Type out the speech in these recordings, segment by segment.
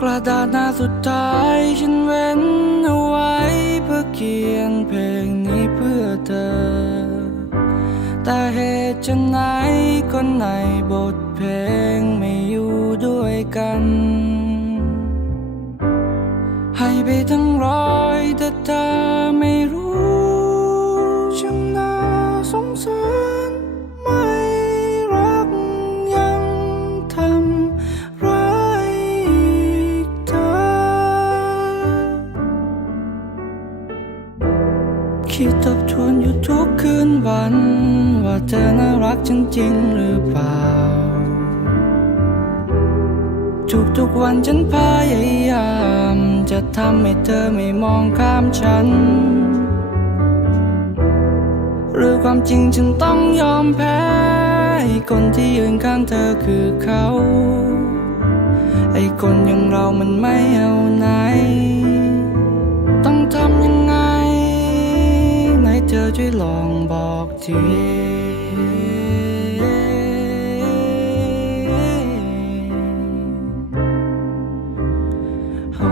กระดาษหน้าสุดท้ายฉันเว้นเอาไว้เพื่อเขียนเพลงนี้เพื่อเธอ แต่เหตุจะไหนก็ในบทเพลงไม่อยู่ด้วยกัน ให้ไปทั้งร้อยแต่เธอไม่รู้ช่างน่ คิดทบทวนอยู่ทุกคืนวัน ว่าเธอน่ารักจริงๆหรือเปล่า ทุกๆวันฉันพยายาม จะทำให้เธอไม่มองข้ามฉัน หรือความจริงฉันต้องยอมแพ้ คนที่ยืนข้างเธอคือเขา ไอ้คนอย่างเรามันไม่เอาไหน เธอช่วยลองบอกทีโอ้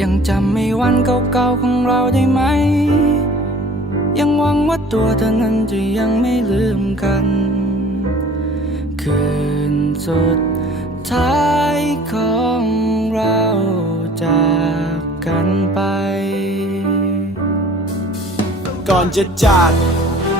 ยังจำไม่วันเก่าๆของเราได้ไหม ยังหวังว่าตัวเธอนั้นจะยังไม่ลืมกัน คืนสุดท้ายของ จากกันไป ก่อนจะจาก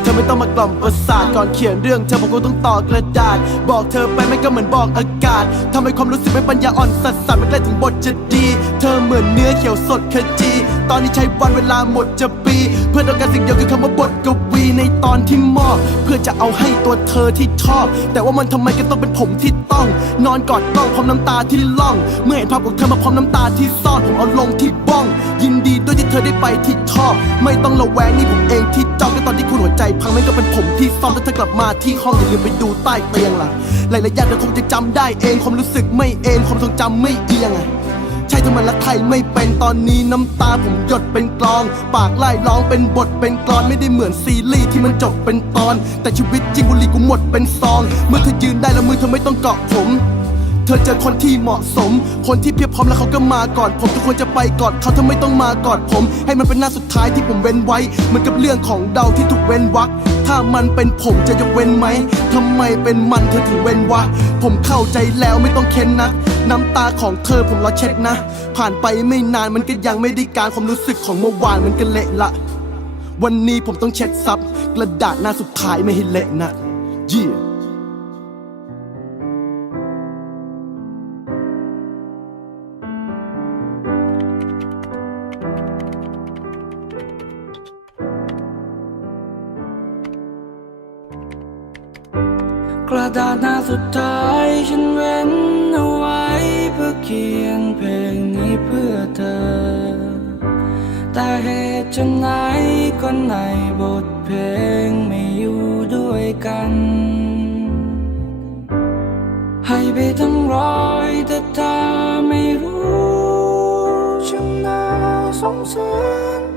เธอไม่ต้องมากล่อมประสาทก่อนเขียนเรื่องเธอผมก็ต้องต่อกระดาษ บอกเธอไปไม่ก็เหมือนบอกอากาศทำให้ความรู้สึกเป็นปัญญาอ่อนสัสสัสมันใกล้ถึงบทจะดี เธอเหมือนเนื้อเขียวสดขจี ตอนนี้ใช้วันเวลาหมดจะปี เพื่อต้องการสิ่งเดียวคือคำว่าบทกวี ในตอนที่มอบ เพื่อจะเอาให้ตัวเธอที่ชอบ แต่ว่ามันทำไมก็ต้องเป็นผมที่ต้อง นอนกอดกล้องพร้อมน้ำตาที่ล่อง เมื่อเห็นภาพของเธอมาพร้อมน้ำตาที่ซ่อนผมเอาลงที่บ้อง ยินดีด้วยที่เธอได้ไปที่ชอบ ไม่ต้องระแวงนี่ผมเองที่จ้องก็ตอนที่คุณหัวใจพังนั่ก็เป็นผมที่ซ่อมถ้าเธอกลับมาที่ห้องอย่าลืมไปดูใต้เตียงล่ะหลายๆอย่างเธอคงจะจำได้เองความรู้สึกไม่เองความทรงจำไม่เอียงอะใช่ ทำไมละใครไม่เป็นตอนนี้น้ำตาผมหยดเป็นกลอง ปากไล่ร้องเป็นบทเป็นกลอนไม่ได้เหมือนซีรีส์ที่มันจบเป็นตอน แต่ชีวิตจริงบุหรีกูหมดเป็นซองเมื่อเธอยืนได้แล้วมือเธอไม่ต้องเกาะผมเธอเจอคนที่เหมาะสม คนที่เพียบพร้อมแล้วเขาก็มาก่อน ผมทุกคนจะไปกอดเขาเธอไม่ต้องมากอดผม ให้มันเป็นหน้าสุดท้ายที่ผมเว้นไว้ เหมือนกับเรื่องของเดาที่ถูกเว้นวรรคถ้ามันเป็นผมจะยกเว้นไหมทำไมเป็นมันเธอถึงเว้นวะผมเข้าใจแล้วไม่ต้องเค้นนะ น้ำตาของเธอผมรอเช็ดนะ ผ่านไปไม่นานมันก็ยังไม่ได้การความรู้สึกของเมื่อวานมันก็เละละ วันนี้ผมต้องเช็ดซับกระดาษหน้าสุดท้ายไม่ให้เละนะเยี่ยกระดาษหน้าสุดท้ายฉันเว้น ขียนเพลงนี้เพื่อเธอ แต่เหตุจะไหนก็ในบทเพลงไม่อยู่ด้วยกัน ให้ไปทั้งร้อยแต่เธอไม่รู้ช่างน่าสงสาร